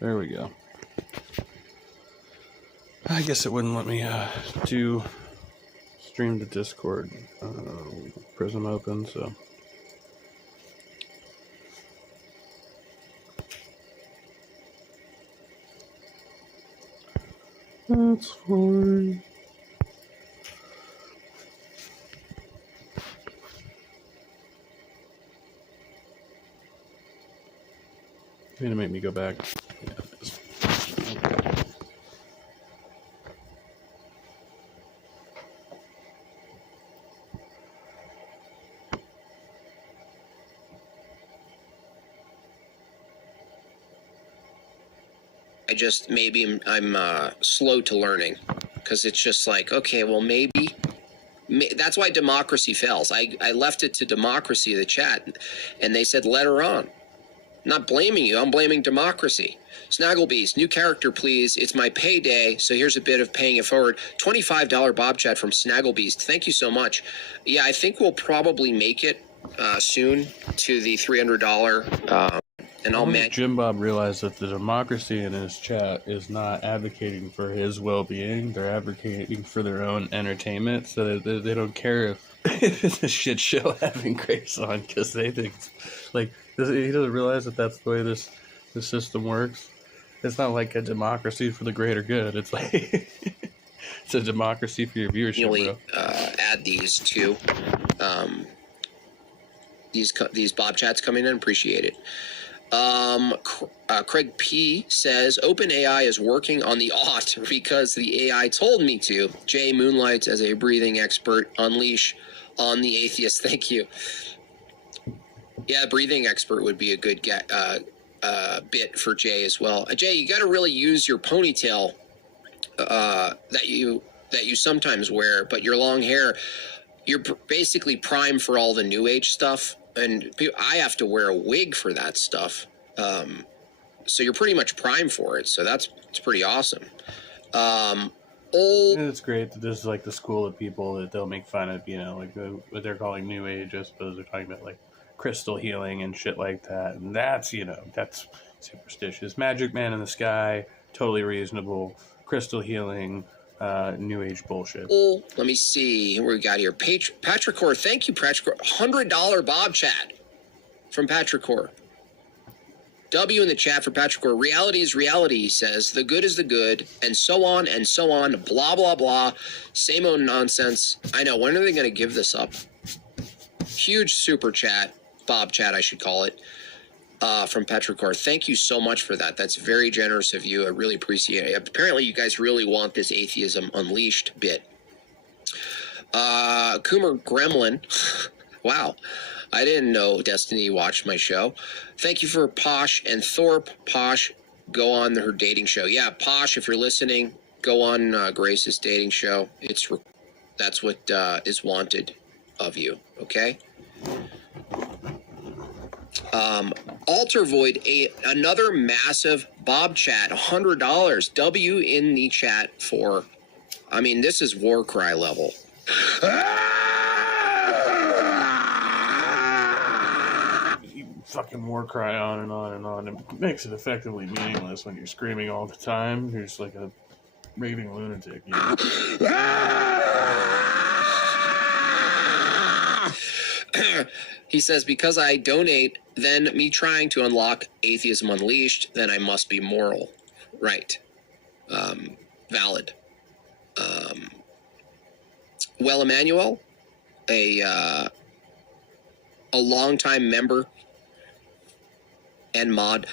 There we go. I guess it wouldn't let me do stream to Discord Prism open, so that's fine. You're gonna make me go back. Yeah, okay. Maybe I'm slow to learning, because it's just like, okay, well, maybe that's why democracy fails. I left it to democracy, the chat, and they said, let her on. I'm not blaming you. I'm blaming democracy. Snagglebeast, new character, please. It's my payday, so here's a bit of paying it forward. $25 Bob chat from Snagglebeast. Thank you so much. Yeah, I think we'll probably make it soon to the $300. And I'll make Jimbob realized that the democracy in his chat is not advocating for his well-being. They're advocating for their own entertainment, so that they don't care if it's a shit show having Grace on, because they think, like, he doesn't realize that that's the way this system works. It's not like a democracy for the greater good. It's like it's a democracy for your viewership, bro. Add these two. These Bob chats coming in. Appreciate it. Craig P says OpenAI is working on the aught because the AI told me to. Jay moonlights as a breathing expert. Unleash on the atheist. Thank you. Yeah, breathing expert would be a good bit for Jay as well. Jay, you got to really use your ponytail that you sometimes wear, but your long hair, you're basically primed for all the new age stuff. And I have to wear a wig for that stuff. So you're pretty much primed for it. So it's pretty awesome. It's great that this is like the school of people that they'll make fun of, like what they're calling new age. I suppose they're talking about like crystal healing and shit like that. And that's superstitious. Magic Man in the sky, totally reasonable. Crystal healing, new age bullshit. Let me see what we got here. Patricor, thank you, Patricor. $100 Bob chat from Patricor. W in the chat for Patricor. Reality is reality, he says. The good is the good, and so on, blah, blah, blah. Same old nonsense. I know. When are they going to give this up? Huge super chat. Bob chat, I should call it. From Petricor. Thank you so much for that. That's very generous of you. I really appreciate it. Apparently, you guys really want this Atheism Unleashed bit. Coomer Gremlin. Wow. I didn't know Destiny watched my show. Thank you for Posh and Thorpe. Posh, go on her dating show. Yeah, Posh, if you're listening, go on Grace's dating show. That's what is wanted of you, okay? Alter Void, another massive Bob chat, $100. W in the chat for, this is war cry level. You fucking war cry on and on and on. It makes it effectively meaningless when you're screaming all the time. You're just like a raving lunatic. He says, because I donate, then me trying to unlock Atheism Unleashed, then I must be moral. Right. Valid. Well, Emmanuel, a longtime member and mod.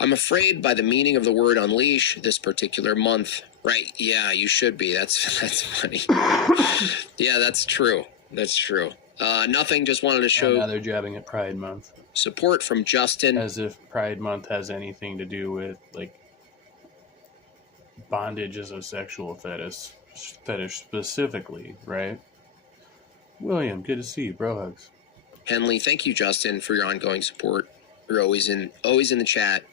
I'm afraid by the meaning of the word unleash this particular month. Right. Yeah, you should be. That's funny. Yeah, that's true. That's true. Nothing, just wanted to show... Now they're jabbing at Pride Month. Support from Justin. As if Pride Month has anything to do with, like, bondage as a sexual fetish specifically, right? William, good to see you, bro hugs. Henley, thank you, Justin, for your ongoing support. You're always in the chat.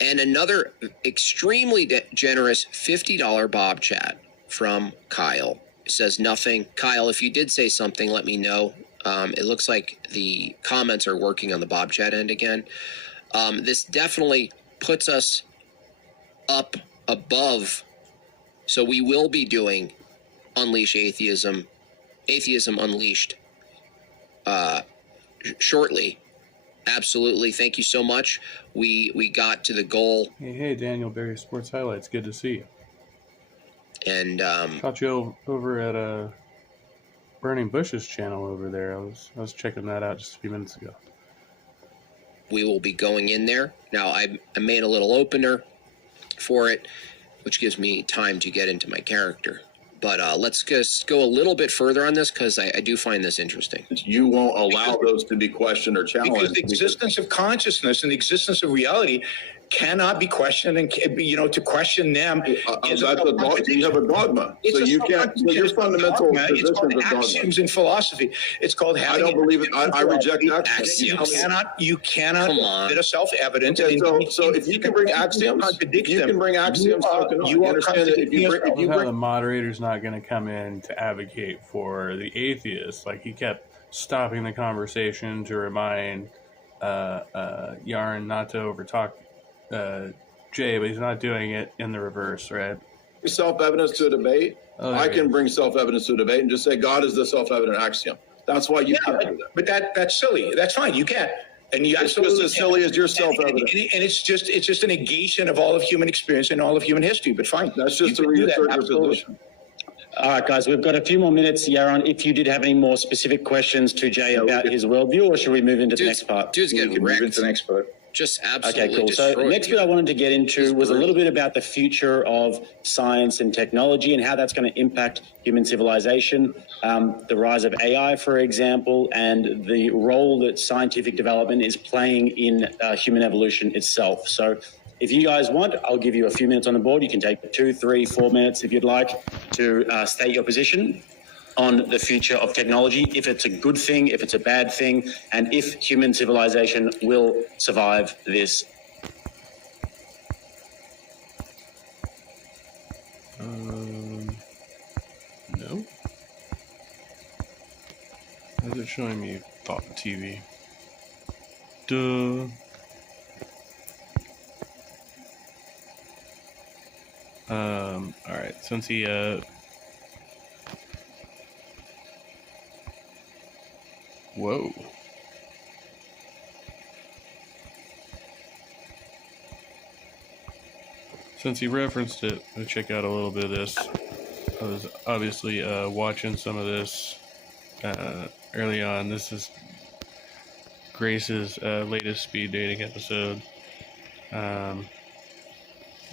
And another extremely generous $50 Bob chat from Kyle. Says nothing. Kyle, if you did say something, let me know. It looks like the comments are working on the Bob chat end again. This definitely puts us up above. So we will be doing Unleash Atheism, Atheism Unleashed, shortly. Absolutely. Thank you so much. We got to the goal. Hey, Daniel Berry Sports Highlights. Good to see you. And Caught you over at Burning Bushes channel over there. I was checking that out just a few minutes ago. we will be going in there. Now, I made a little opener for it, which gives me time to get into my character. But let's just go a little bit further on this, because I do find this interesting. You won't allow those to be questioned or challenged. Because the existence of consciousness and the existence of reality cannot be questioned, and to question them is you have a dogma. So you can't. So your fundamental positions it's called of dogma. axioms in philosophy. It's called having. I don't believe it. I reject axioms. You cannot fit a self-evident. Okay, so if you can bring axioms, you can bring axioms. You understand that if you bring the moderator's not going to come in to advocate for the atheists. Like, he kept stopping the conversation to remind Yarn not to overtalk Jay, but he's not doing it in the reverse, right? self-evidence to a debate. Oh, I can bring self-evidence to a debate and just say God is the self-evident axiom. That's why you can't do that. But that's silly. That's fine. You can't. And you It's just as silly as your self-evident. And it's just a negation of all of human experience and all of human history. But fine, That's just to you can do that, reassert your absolutely. position. All right, guys, we've got a few more minutes. Yaron, if you did have any more specific questions to Jay about his worldview, or should we move into the next part? Dude's getting Move wrecked. into the next part. Just absolutely Okay, cool. destroyed. So next bit I wanted to get into was a little bit about the future of science and technology and how that's going to impact human civilization, the rise of AI, for example, and the role that scientific development is playing in human evolution itself. So if you guys want, I'll give you a few minutes on the board. You can take 2, 3, 4 minutes if you'd like to state your position on the future of technology, if it's a good thing, if it's a bad thing, and if human civilization will survive this. No. Why is it showing me Thought TV? Duh. Alright, since he, whoa. Since he referenced it, I'll check out a little bit of this. I was obviously watching some of this early on. This is Grace's latest speed dating episode. I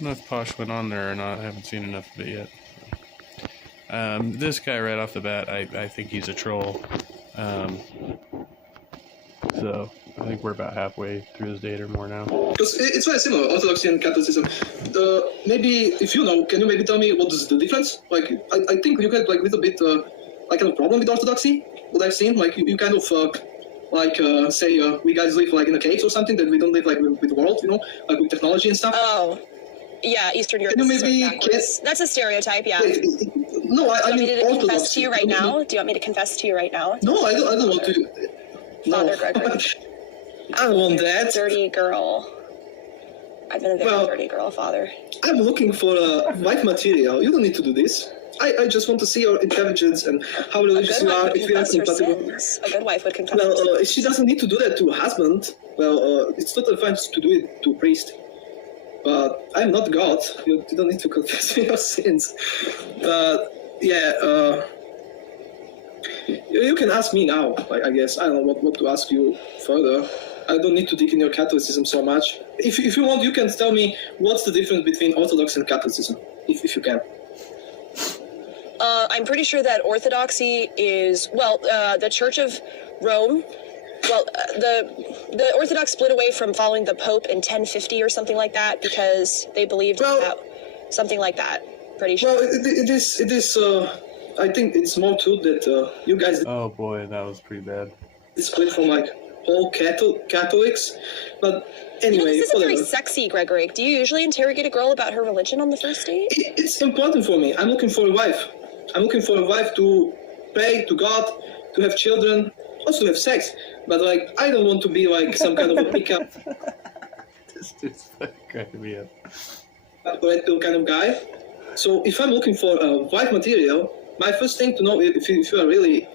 don't know if Posh went on there or not. I haven't seen enough of it yet. This guy right off the bat, I think he's a troll. So I think we're about halfway through this date or more now. Because it's very similar, Orthodoxy and Catholicism. Maybe, if you know, can you maybe tell me what is the difference? Like, I think you get like a little bit like a problem with Orthodoxy, what I've seen. Like, you kind of say we guys live like in a cave or something, that we don't live like with the world, you know, like with technology and stuff. Oh, yeah, Eastern Europe. Can you maybe That's a stereotype, yeah. Wait, no, I Do you want mean me to Orthodoxy. confess to you right now? Do you want me to confess to you right now? No, I don't want to. Father No. Gregory. I don't want that. Dirty girl. I've been a very dirty girl, Father. I'm looking for wife material. You don't need to do this. I just want to see your intelligence and how A religious good you wife are, would if we are confess her compatible. sins. A good wife would confess her Well, sins. she doesn't need to do that to her husband. Well, it's totally fine to do it to a priest. But I'm not God. You don't need to confess your sins. But yeah, you can ask me now. I guess I don't know what to ask you further. I don't need to dig in your Catholicism so much. If you want, you can tell me what's the difference between Orthodox and Catholicism, if you can. I'm pretty sure that Orthodoxy is, well, the Church of Rome. Well, the Orthodox split away from following the Pope in 1050 or something like that because they believed that something like that. Pretty sure. Well, it is. I think it's more true that you guys Oh boy, that was pretty bad. split from like all Catholics, but You know, anyway, this isn't very whatever. sexy, Gregory. Do you usually interrogate a girl about her religion on the first date? It's important for me. I'm looking for a wife. I'm looking for a wife to pray to God, to have children, also to have sex. But like, I don't want to be like some kind of a pickup. This dude's fucking cracking me up. Red pill kind of guy. So if I'm looking for white material, my first thing to know if you are really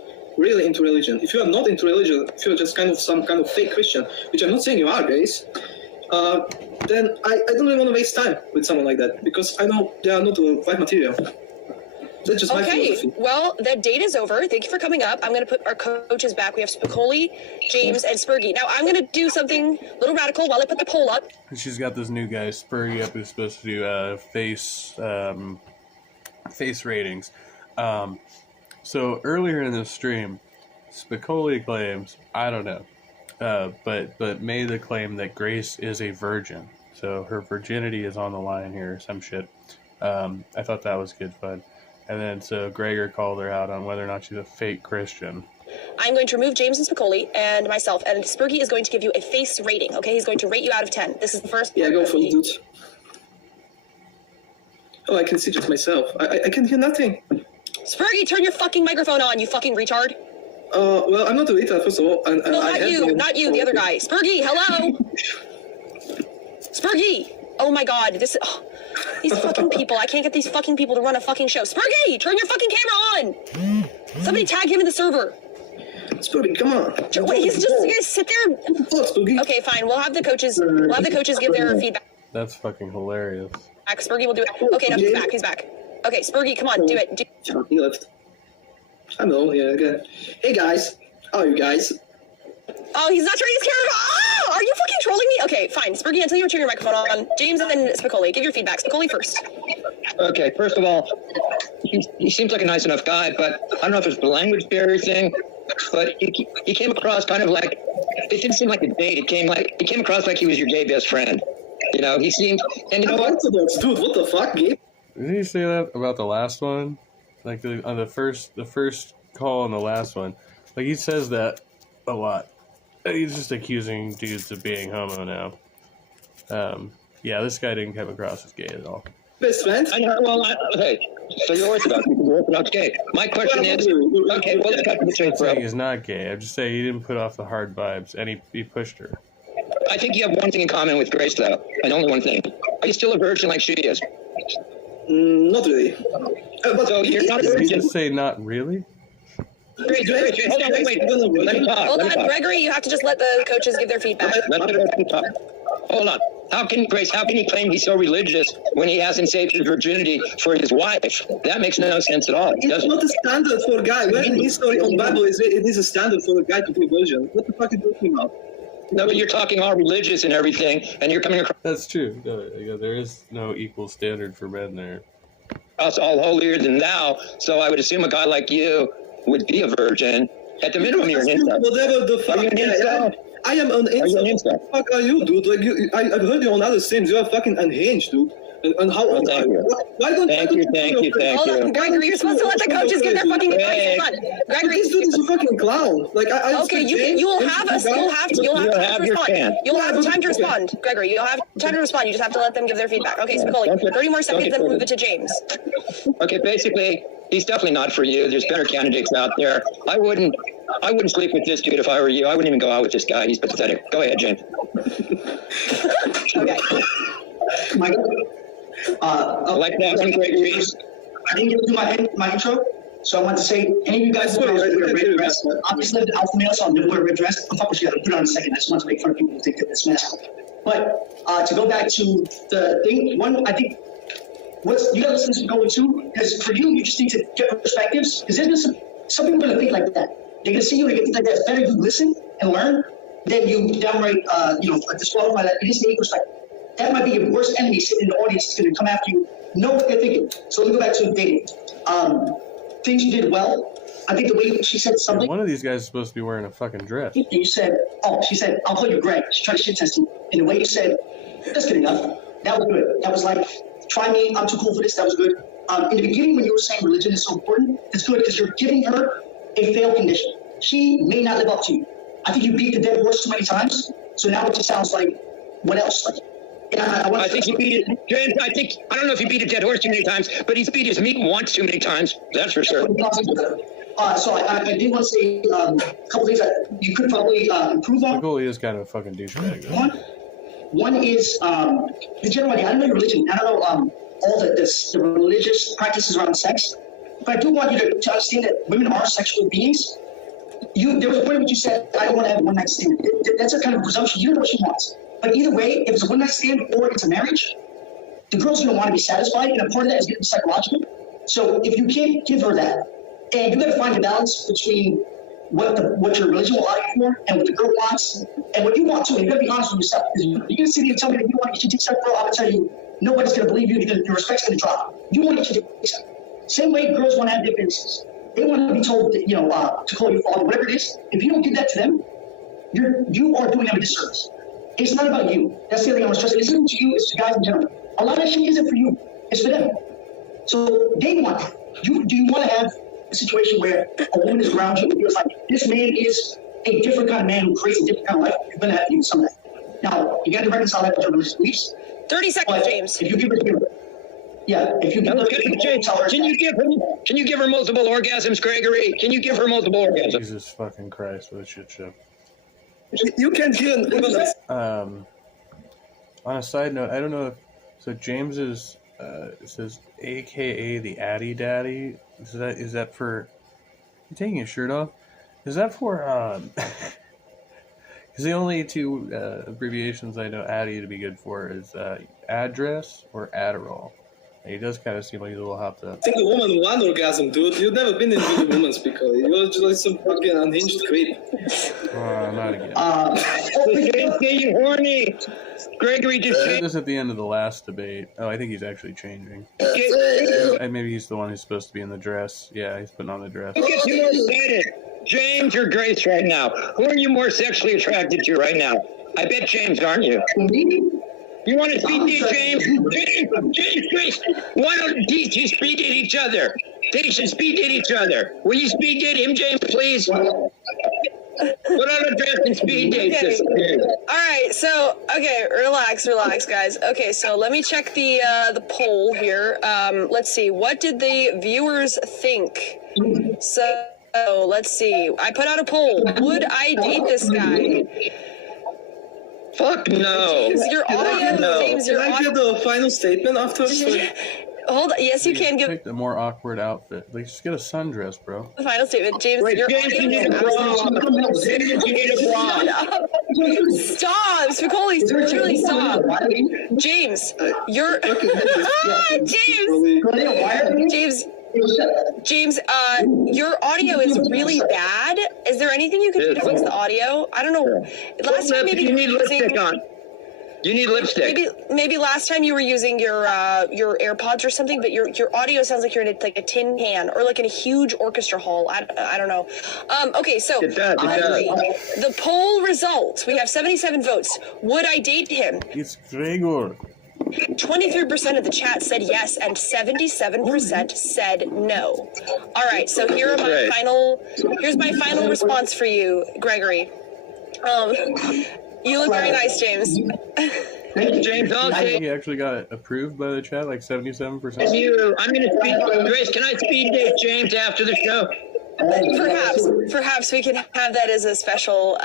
into religion. If you are not into religion, if you're just kind of some kind of fake Christian, which I'm not saying you are, guys, then I don't really want to waste time with someone like that, because I know they are not white material. That's just my philosophy. Well, that date is over. Thank you for coming up. I'm going to put our coaches back. We have Spicoli, James, and Spurgy. Now, I'm going to do something a little radical while I put the poll up. She's got this new guy, Spurgy, up, who's supposed to do face ratings. So earlier in the stream, Spicoli claims, I don't know, but made the claim that Grace is a virgin. So her virginity is on the line here, some shit. I thought that was good fun. And then so Gregor called her out on whether or not she's a fake Christian. I'm going to remove James and Spicoli and myself, and Spurgy is going to give you a face rating, okay? He's going to rate you out of 10. This is the first... Yeah, go for it, dude. Oh, I can see just myself. I can hear nothing. Spurgy, turn your fucking microphone on, you fucking retard. Well, I'm not a retard, first of all. And no, not you, the other guy. Spurgy, hello? Spurgy! Oh my god, these fucking people. I can't get these fucking people to run a fucking show. Spurgy, turn your fucking camera on! Somebody tag him in the server. Spurgy, come on. Wait, he's just gonna sit there. Okay, fine. We'll have the coaches give their feedback. That's fucking hilarious. Spurgy will do it. Okay, no, he's back. Okay, Spurgy, come on, do it. He left. I'm alone here again. Hey guys, how are you guys? Oh, he's not turning his camera on. Oh, are you fucking trolling me? Okay, fine. Spurgy, until you turn your microphone on. James and then Spicoli, give your feedback. Spicoli first. Okay, first of all, he seems like a nice enough guy, but I don't know if it's the language barrier thing, but he came across kind of like, it didn't seem like a date. He came across like he was your gay best friend. You know, he seemed, and you know what? Dude, what the fuck, Gabe? Didn't he say that about the last one? Like on the first call and the last one. Like he says that a lot. He's just accusing dudes of being homo now. Yeah, this guy didn't come across as gay at all. Best friend? Okay, so you're Orthodox. You're Orthodox gay. My question is, okay, well, let's cut to the chase, bro. He's not gay. I'm just saying he didn't put off the hard vibes, and he pushed her. I think you have one thing in common with Grace, though, and only one thing. Are you still a virgin like she is? Not really. But so you're not a Did virgin. you just say not really? Grace, hold on, wait. Let me talk. Hold on, Gregory, you have to just let the coaches give their feedback. Let me talk. Hold on. How can he claim he's so religious when he hasn't saved his virginity for his wife? That makes no sense at all. It's not a standard for a guy. Where in history on Bible it is a standard for a guy to be a virgin? What the fuck are you talking about? No, but you're talking all religious and everything, and you're coming across That's true. No, there is no equal standard for men there. all holier than thou. So I would assume a guy like you would be a virgin. At the minimum, you're an incel. Whatever the fuck. Are you an incel? I am an incel. Are you an incel? What the fuck are you, dude? Like I've heard you on other streams. You are fucking unhinged, dude. And how old are you? Why don't Thank you. Hold on, Gregory, you're supposed to let the coaches give their fucking advice. Hold on. Gregory, this dude is a fucking clown. Like okay, you'll have time to respond. Gregory, you'll have time to respond. You just have to let them give their feedback. Okay, Spicoli, 30 more seconds, then move it to James. Okay, basically, he's definitely not for you. There's better candidates out there. I wouldn't sleep with this dude if I were you. I wouldn't even go out with this guy. He's pathetic. Go ahead, James. Okay. Like that one, Gregory. I didn't get to do my intro, so I want to say, any of you guys who wear a red dress, obviously the alpha male, so I'll never wear a red dress. I'm fucking shit. I'll put it on in a second. I just want to make fun of people who think that it's mess. But to go back to the thing, one, I think, you gotta listen to this going to, because for you just need to get perspectives, because there's some people are gonna think like that. They're gonna see you and they think like that. It's better you listen and learn than you downright, disqualify that. It is the perspective. That might be your worst enemy sitting in the audience that's going to come after you. Know what they're thinking. So let me go back to dating. Things you did well. I think the way she said something. One of these guys is supposed to be wearing a fucking dress. And you said, she said, I'll call you Greg. She tried to shit test you. And the way you said, that's good enough. That was good. That was like, try me. I'm too cool for this. That was good. In the beginning, when you were saying religion is so important, it's good because you're giving her a fail condition. She may not live up to you. I think you beat the dead horse too many times. So now it just sounds like, what else? Like, I think he beat it. James, I don't know if he beat a dead horse too many times, but he's beat his meat once too many times. That's for sure. So I did want to say a couple things that you could probably improve on. Spicoli is kind of a fucking douchebag. One is the general idea. I don't know your religion. I don't know all the religious practices around sex, but I do want you to understand that women are sexual beings. There was a point in which you said, I don't want to have a one-night stand. That's a kind of presumption. You don't know what she wants. But either way, if it's a one-night stand or it's a marriage, the girl's going to want to be satisfied, and a part of that is going to be psychological. So if you can't give her that, and you got to find a balance between what your religion will allow you for and what the girl wants and what you want too. And you got to be honest with yourself. You're going to sit here and tell me that you want to get your dick sucked, girl. I'm going to tell you, nobody's going to believe you. Your respect's going to drop. You want to get your dick sucked. Same way girls want to have their businesses. They want to be told that, to call you father, whatever it is. If you don't give that to them, you are doing them a disservice. It's not about you. That's the other thing I was stressing. It's not to you, it's to guys in general. A lot of that shit isn't for you. It's for them. So they want that. Do you want to have a situation where a woman is around you and you're like, this man is a different kind of man who creates a different kind of life? You're going to have to do some of that. Now, you got to reconcile that with your religious beliefs. 30 seconds, James. If you give it to her, if you give her, can you give her multiple orgasms, Gregory? Can you give her multiple orgasms? Jesus fucking Christ, what a shit show. You can hear. On a side note, I don't know if so. James is it says AKA the Addy Daddy. Is that for? You taking your shirt off? Is that for? Because the only two abbreviations I know Addy to be good for is address or Adderall. He does kind of seem like he's a little hopped up. I think a woman one orgasm, dude. You've never been into a woman speaker. You're just like some fucking unhinged creep. Not again. James, get you horny. Gregory just changed. This at the end of the last debate. Oh, I think he's actually changing. Maybe he's the one who's supposed to be in the dress. Yeah, he's putting on the dress. Who gets you more excited? James or Grace right now? Who are you more sexually attracted to right now? I bet James, aren't you? You want to speed date James? James, Grace, why don't you speed date each other? They should speed date each other. Will you speed date him, James, please? Put on a dress and speed date this. All right, so relax, guys. Okay, so let me check the poll here. Let's see, what did the viewers think? So let's see. I put out a poll. Would I date this guy? Fuck no. James, your audio. No. James, your Can I get the final statement after? Hold on. Yes, you can give Pick the more awkward outfit. Like, just get a sundress, bro. the final statement. James, Wait, your James, you need a bra. James, you need a bra. Stop, Spicoli, really stop. James, James, your audio is really bad. Is there anything you can do to fix the audio? I don't know. Last time maybe you need lipstick on. You need lipstick. Maybe last time you were using your AirPods or something, but your audio sounds like you're in like a tin can or like in a huge orchestra hall. I don't know. Okay, so the poll results. We have 77 votes. Would I date him? It's Gregor. 23% of the chat said yes, and 77% said no. All right, so here's my final response for you, Gregory. You look very nice, James. Thank you, James. He actually got approved by the chat, like 77%. I'm going to speed. Grace, can I speed date James after the show? Perhaps we can have that as a special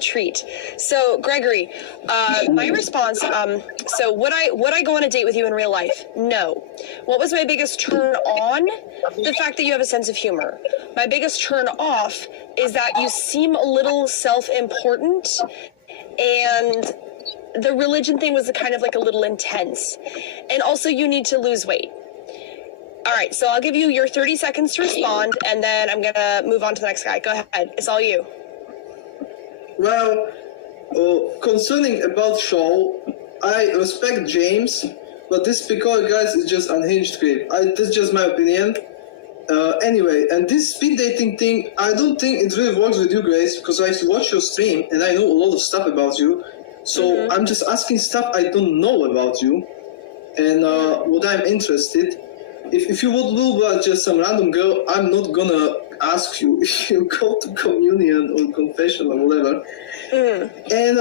treat. So, Gregory, my response. So, would I go on a date with you in real life? No. What was my biggest turn on? The fact that you have a sense of humor. My biggest turn off is that you seem a little self-important, and the religion thing was kind of like a little intense. And also, you need to lose weight. All right, so I'll give you your 30 seconds to respond, and then I'm going to move on to the next guy. Go ahead. It's all you. Well, concerning about show, I respect James, but this Piccolo guys is just unhinged creep. That's just my opinion. Anyway, and this speed dating thing, I don't think it really works with you, Grace, because I watch your stream and I know a lot of stuff about you. So I'm just asking stuff I don't know about you, and what I'm interested. If you would do just some random girl, I'm not gonna ask you if you go to communion or confession or whatever. And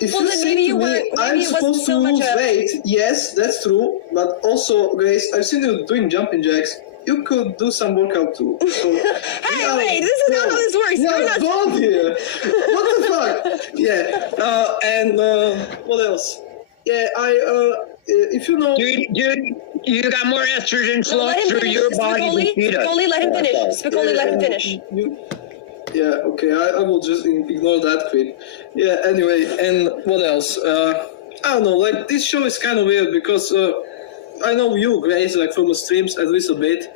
if you say to me, I'm supposed to lose weight, yes, that's true. But also, Grace, I've seen you doing jumping jacks. you could do some workout too. So, Hey, wait, this is not how this works. Yeah, We're not- don't here. What the fuck? Yeah. And what else? Yeah, if you know. Dude, you got more estrogen No, flowing let him through finish. your body than she does. Spicoli, let him finish. Spicoli, let him finish. Yeah, okay, I will just ignore that clip. Yeah, anyway, and what else? I don't know, like, this show is kind of weird because I know you, Grace, like, from the streams at least a bit.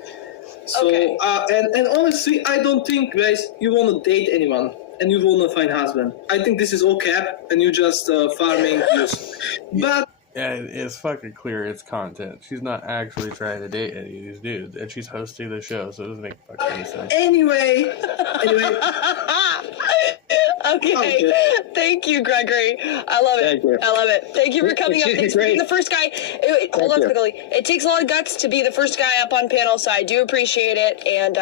So, Okay. And honestly, I don't think, Grace, you want to date anyone and you want to find husband. I think this is all cap and you just farming views. But Yeah, it's fucking clear it's content. She's not actually trying to date any of these dudes, and she's hosting the show, so it doesn't make fucking any sense. anyway. Okay. Thank you, Gregory. I love it. Thank you. I love it. Thank you for coming up. Excuse me, Thanks for being the Grace. first guy. Hold on, you. Spicoli. It takes a lot of guts to be the first guy up on panel, so I do appreciate it. And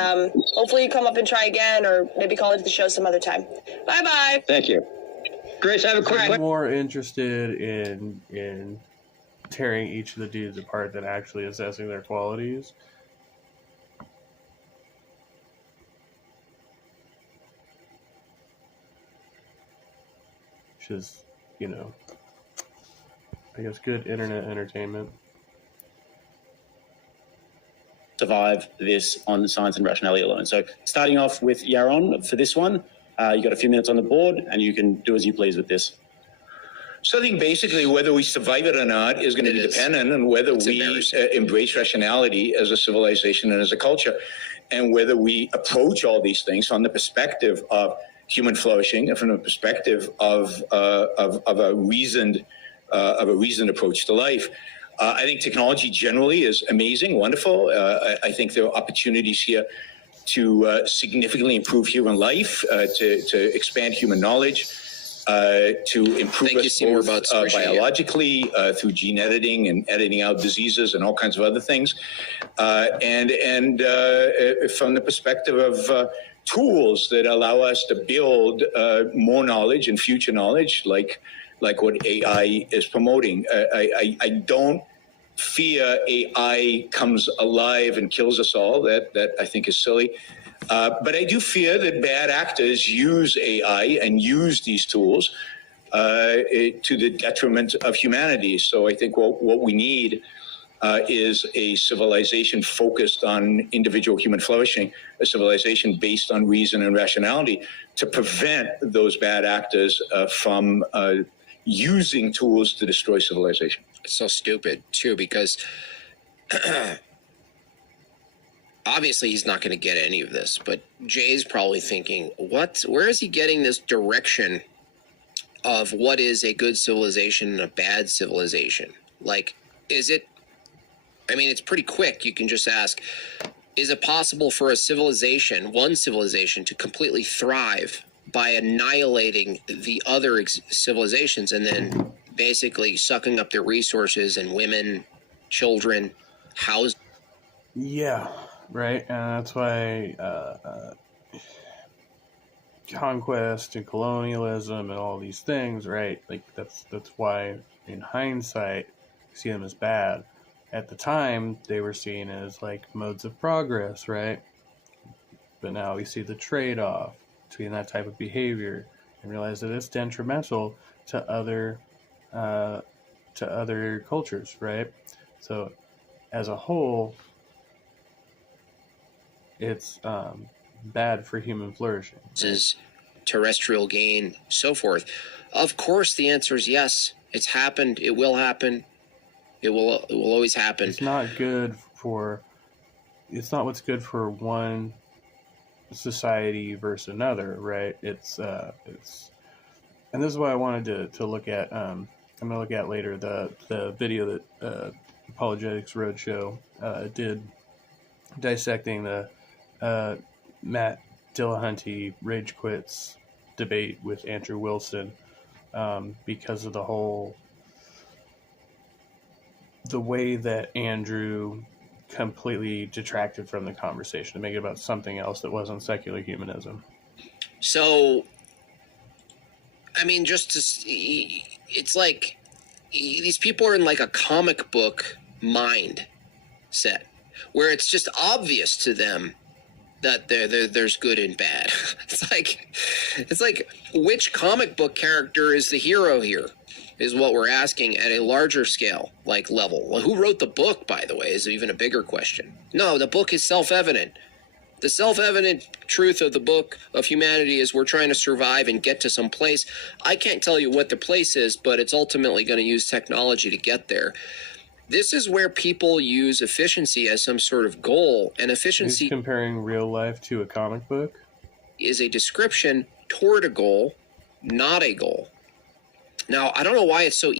hopefully you come up and try again, or maybe call into the show some other time. Bye-bye. Thank you. Grace, I have a quick I'm question. more interested in tearing each of the dudes apart than actually assessing their qualities. Which is, you know, I guess good internet entertainment. Survive this on science and rationality alone. So starting off with Yaron for this one, you got a few minutes on the board and you can do as you please with this. So I think basically whether we survive it or not is going to be dependent on whether we embrace rationality as a civilization and as a culture, and whether we approach all these things from the perspective of human flourishing and from the perspective of a reasoned approach to life. I think technology generally is amazing, wonderful. I think there are opportunities here to significantly improve human life, to expand human knowledge, to improve us both biologically through gene editing and editing out diseases and all kinds of other things, and from the perspective of tools that allow us to build more knowledge and future knowledge, like what AI is promoting. I don't fear AI comes alive and kills us all. That I think is silly. But I do fear that bad actors use AI and use these tools to the detriment of humanity. So I think what we need is a civilization focused on individual human flourishing, a civilization based on reason and rationality to prevent those bad actors from using tools to destroy civilization. It's so stupid, too, because obviously he's not going to get any of this, but Jay's probably thinking, where is he getting this direction of what is a good civilization and a bad civilization? Like, is it, I mean, it's pretty quick. You can just ask, is it possible for a civilization, one civilization, to completely thrive by annihilating the other civilizations and then basically sucking up their resources and women, children, housing? Yeah, right. And that's why conquest and colonialism and all these things, right? Like that's why in hindsight we see them as bad. At the time they were seen as like modes of progress, right? But now we see the trade-off between that type of behavior and realize that it's detrimental to other cultures, right? So as a whole, it's bad for human flourishing. Is terrestrial gain, so forth. Of course, the answer is yes. It's happened. It will happen. It will always happen. It's not good for. It's not what's good for one society versus another, right? It's and this is why I wanted to look at. I'm going to look at later the video that Apologetics Roadshow did dissecting the Matt Dillahunty Rage Quits debate with Andrew Wilson because of the way that Andrew completely detracted from the conversation to make it about something else that wasn't secular humanism. So, I mean, it's like these people are in like a comic book mind set. where it's just obvious to them that there's good and bad. It's like which comic book character is the hero here is what we're asking at a larger scale, like level. Well, who wrote the book, by the way, is even a bigger question. No, the book is self-evident. The self-evident truth of the book of humanity is we're trying to survive and get to some place. I can't tell you what the place is, but it's ultimately going to use technology to get there. This is where people use efficiency as some sort of goal, and efficiency... He's comparing real life to a comic book? ...is a description toward a goal, not a goal. Now, I don't know why it's so